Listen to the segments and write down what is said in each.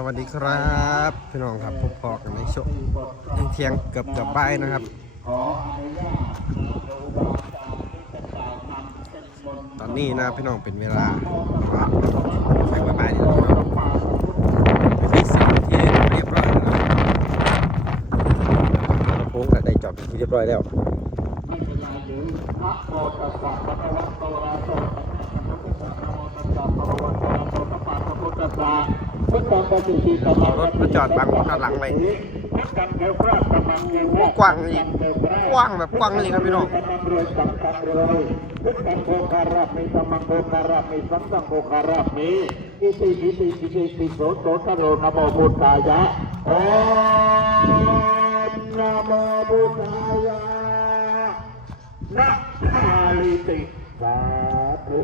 สวัสดีครับพี่น้องครับพบพอกันในช่วงเที่ยงเกือบเกือบบ่ายนะครับ ตอนนี้นะพี่น้องเป็นเวลาประมาณใช้บ่ายๆนี่นะครับที่สี่ที่เรียบร้อยแล้วนะครับลำโพงก็ได้จอดเป็นที่เรียบร้อยแล้ว เอารถมาจอดบังด้านหลังไว้กว้างอีกกว้างแบบกว้างเลยครับพี่น้องนิสัมมังโภการามิสังฆังโภการามิอิติอิติอิติปิโสโสตโรนะโมพุทธายะโอนะโมพุทธายะนะคาลิติสาธุ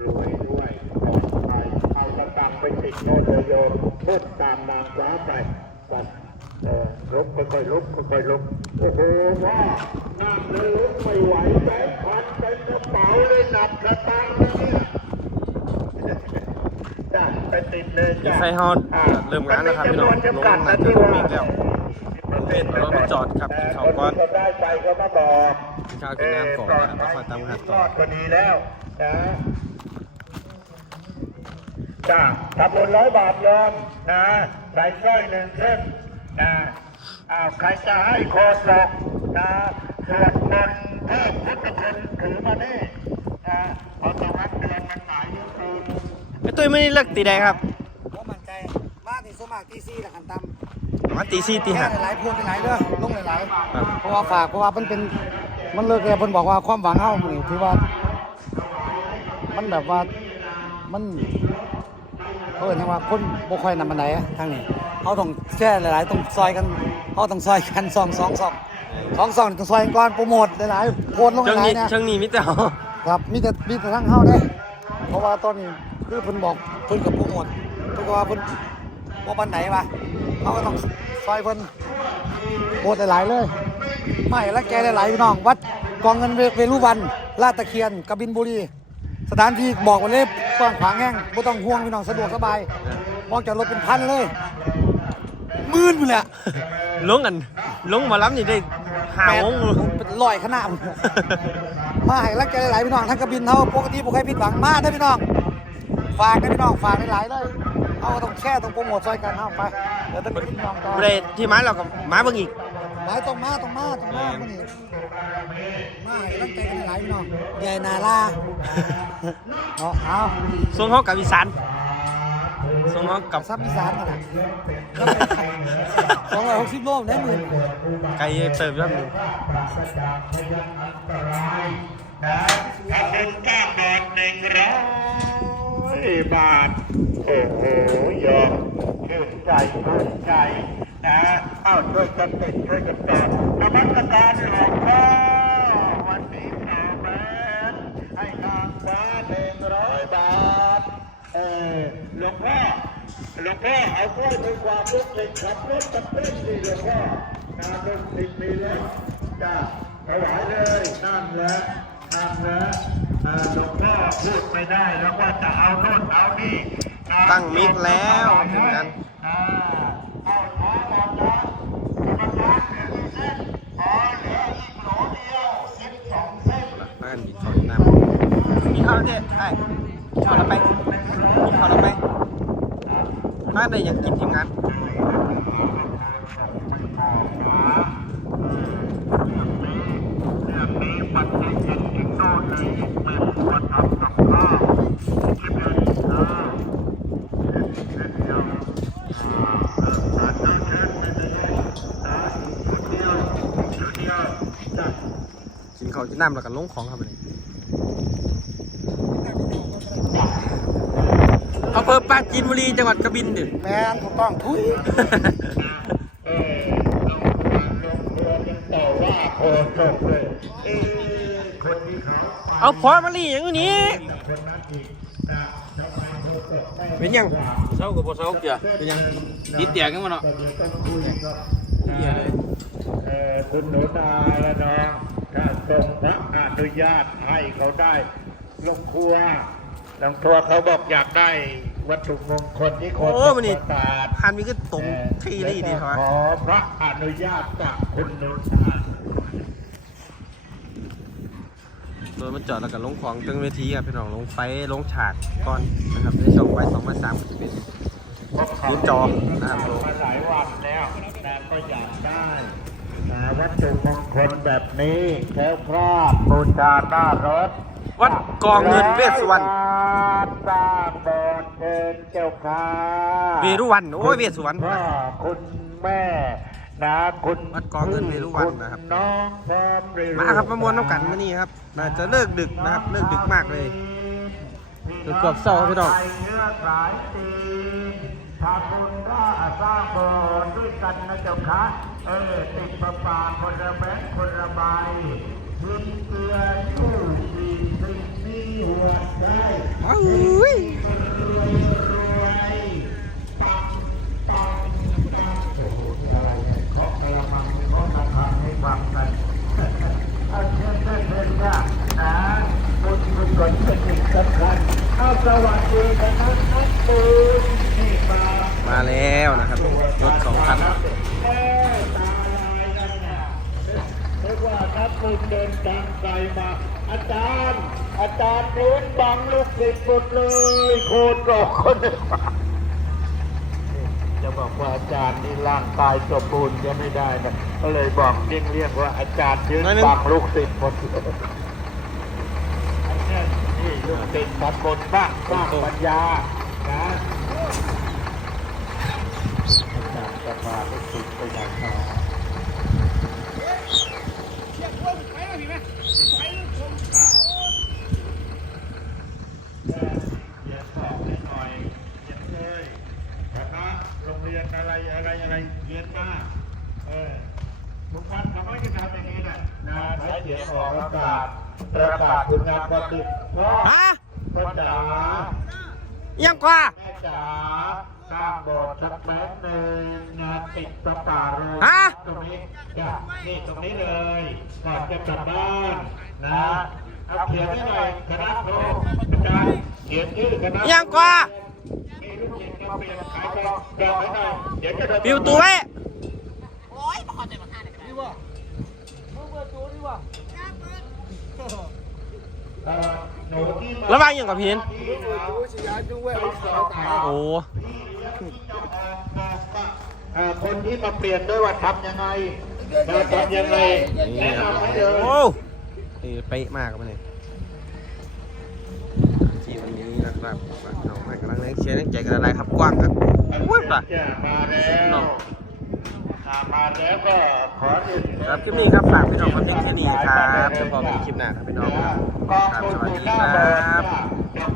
รวยด้วยปลอดภัยเอาสตังค์ ไปติดโนโดโยมพูดตามนางฟ้าไปปัดเออลุกค่อยๆลุกค่อยๆลุกโอ้โหว่านั่งแล้วลุกไม่ไหวแบงค์พันเป็นกระเป๋าเลยหนักกระตังค์เลยเนี่ยจ้ะไปติดเลยอีจ้ะไฟฮอนเริ่มงานแล้วครับพี่น้องลงน่าจะมีแล้วเอารถมาจอดครับกินข้าวก่อนคนได้ไปก็มาบอกกินข้าวกินน้ำก่อนนะแล้วค่อยตามหาต่รออดก็ดีแล้วนะ จ้าทำบุญร้อยบาทโยอมนะใส่สร้อยหนึ่งเส้นนะอ้าวใครจะให้โคศกนะสวดมนต์เพิ่มพุทธคุณถือมานี่นะเพราะตะวันเดือนมันหมายถึงคืนไอ้ตุ้ยไม่ได้เลิกตีใดครับว่ามั่นใจมากที่สวนมากที่ซี่ละกันตามประมาณตีสี่ตีห้า หลายๆพวงหลายๆเด้อลงหลายครับ ๆเพราะว่าฝากเพราะว่ามันเป็นมันเลิกเลยเพิ่นบอกว่าความหวังเฮานี่ถือว่า มันแบบว่ามัน เพิ่นว่าคนบ่ค่อยนำมันไหนอะทางนี้เฮาต้องแช่หลายๆต้องซอยกันเฮาต้องซอยกันสองสองสองสองสองต้องซอยกันก่อนโปรโมทหลายๆโพสต์ลงหช่วงลายนี้ๆนะช่วงนี้มิเตอร์ครับมีแต่มีแต่ทั้งเฮาได้ เพราะว่าตอนนี้คือเพิ่นบอกเพิ่นกับโปรโมทเพิ่นก็ว่าเพิ่นบ่ปานไหนวะเฮาก็ต้องซอยเพิ่นโพสต์หลายๆเลยไม่และแกหลายๆพี่น้องวัดกองเงินเวเวรุวันลาดตะเคียนกบินบุรี สถานที่บอกไว้เลยกว้างขวางแห้งบ่ต้องห่วงพี่น้องสะดวกสบายมองจากรถเป็นพันเลยหมื่นพุ่นแหละลงกันลงหมาล้ำนี่ได้หาแปดวงเป็นร้อยขนาดมาให้รักใจหลายๆพี่น้องทั้งกระบินเท่าปกติบุคยผิดหวังมาได้อพี่น้องฝากได้อพี่น้องฝากหลายๆเลยเอาก็ต้องแช่ต้องโปรโมทซอยกันเอาไปเดี๋ยวต้องกินพี่น้องต่อประเดที่มาเรากับมาเบิ่งอีก หลายต้องมาต้องมาต้องมามื้อนี้มาให้รักใจกันหลายๆพี่น้องใหญ่นาลาเอาเอาส่งเขากับอีสานส่งเขากับซับอีสานมาน่ะสองร้อยหกสิบโลได้หมื่นไก่เติบครับถ้าเป็นก้านบาทหนึ่งร้อยบาท โอ้โหยอมชื่นใจชื่นใจ นะเอาช่วยกันติดช่วยกันต่อนมัสการหลวงพ่อวันนี้ขอแมนให้นางฟ้าหนึ่งร้อยบาท เออหลวงพ่อหลวงพ่อเอากล้วยด้วยความรู้สึกขับรถกับเต้นดีหลวงพ่อนานเป็นสิบปีแล้วจ้าถวายเลยนั่นแหละนั่นแหละเออหลวงพ่อพูดไม่ได้แล้วว่าจะเอาโน่นเอานี่ตั้งมิกแล้วถึงนั้น อ่าเอาท้าหมดแล้วมันล้างเหลือกี่เส้นอ๋อเหลืออีกโหลเดียวสิบสองเส้น บ้านกินข้าวกินน้ำกินข้าวแล้ว เจ๊ใช่กินข้าวแล้วไปกินข้าวแล้วไปถ้าได้อยากกินทีมงานเรื่องนี้มันไม่เห็นที่โน่นเลยไม่ควรทำกับข้าวคิดเลยเออเด็ดเด็ดเดียวอ่าเอออ่ากินเดินดีๆนะชุดเดียวชุดเดียวจ้ะกินข้าวกินน้ำแล้วก็ลงของครับเลยอำเภอปราจีนบุรีจังหวัดกระบินดิแมนถูกต้องทุยเออลงลงเรือยังต่อว่าโคตกเลยเอ๊ะคนที่เขาไปเอาพอมาลีอย่างนี้คนนั้นอีกนะทำไมโคตกไม่เป็นยังเศร้ากับบ่เศร้าเกี่ยเป็นยังติดแตกกันมาเนาะก็จะต้องคุยกับเอ่อคุณหนูนาและน้องถ้าทรงพระอนุญาตให้เขาได้ลงครัว ลงครัวเขาบอกอยากได้วัตถุมงคลที่คนโอ้มันนี่ประกาศพันมีก็ตรงที่เลยดีครับขอพระอนุญาตจากคุณนุชาโดยมันจอดแล้วก็ลงของจังเวทีครับพี่น้องลงไฟลงฉากก่อนนะครับในช่องไว้สองพันสามเป็นยืนจอนะครับมาหลายวันแล้วแต่ก็อยากได้นะวัตถุมงคลแบบนี้แคล้วคลาดบูชาหน้ารถ วัดกองเงินเวสสุวรรณสร้างโบสถ์เชิญเจ้าค่ะเวรุวันโอ้ยเวสสุวรรณพ่อคุณแม่นะคุณวัดกองเงินเวรุวันนะครับณน้องพร้อมเยมาครับมามวนน้ำกันมานี่ครับน่าจะเลิกดึกนะครับเลิกดึกมากเลยเกือบเกือบเศร้าครับพี่น้องไปเนื้อสายตีนทำบุญได้สร้างโบสถ์ด้วยกันนะเจ้าค่ะเออติดประปาคนละแบงค์คนละใบทิ้งเกลือชู้ดีสิ่งนี้หัวใจ อ้าว รวยปังปังปังโอ้โหอะไรเนี่ยเคาะกระมังเคาะกระทะให้ฟังกัน เอาเชิญเชิญเชิญค่ะนะบุญกุศลเป็นสิ่งสำคัญเอาสวัสดีคณะนักบุญที่ มาแล้วนะครับ รถสองคันไม่ว่านักบุญเดินทางไกลมา อาจารย์ อาจารย์เดินบังลูกศิษย์หมดเลยโคตรหล่อคนจะบอกว่าอาจารย์นี่ร่างกายสมบูรณ์จะไม่ได้นะก็เลยบอกเลี่ยงๆว่าอาจารย์ยืนบังลูกศิษย์หมดเลย ลูกศิษย์ทำบนบ้างบ้างปัญญานะจารย์จะพาลูกศิษย์ไปไหนครับเรียนสอบให้หน่อยเรียนเลยคณะโรงเรียนอะไรอะไรอะไรเรียนมาเออทุกวันทำไมจะทำอย่างนี้น่ะนะใช้เสียงออกอากาศประกาศคุณงามความดีพ่อ ฮะพ่อจ๋ายังกว่าแม่จ๋าสร้างโบสถ์สักแป๊บหนึ่งนะติดสปาโรฮะ ตรงนี้จ้ะนี่ตรงนี้เลยก่อนจะกลับบ้านนะเอาเขียนให้หน่อยคณะโทอาจารย์เขียนชื่อคณะยังกว่ามีลูกศิษย์มาเปลี่ยนขายกล่องกล่องให้หน่อยเดี๋ยวจะเดิน ปิวตัวไว้เอ่อ หนูที่มาระวังอย่างกับพีนที่เราไปสอบถามโอ้เอ่อคนที่มาเปลี่ยนด้วยว่าทำยังไงเราทำยังไงแนะนำให้เลยโอ้นี่เป๊ะมากครับเนี่ยที่วันนี้นะครับน้องใหม่กำลังเล่นเชียร์เล่นใจกันอะไรครับกว้างครับวุ้ยป่ะจะมาแล้ว ครับคลิปนี้ครับฝากพี่น้องมาเป็นที่นี่ครับเดี๋ยวพอกันคลิปหน้าครับพี่น้องครับกองครับทุสวัสดีหน้าครับเนี่ยดอก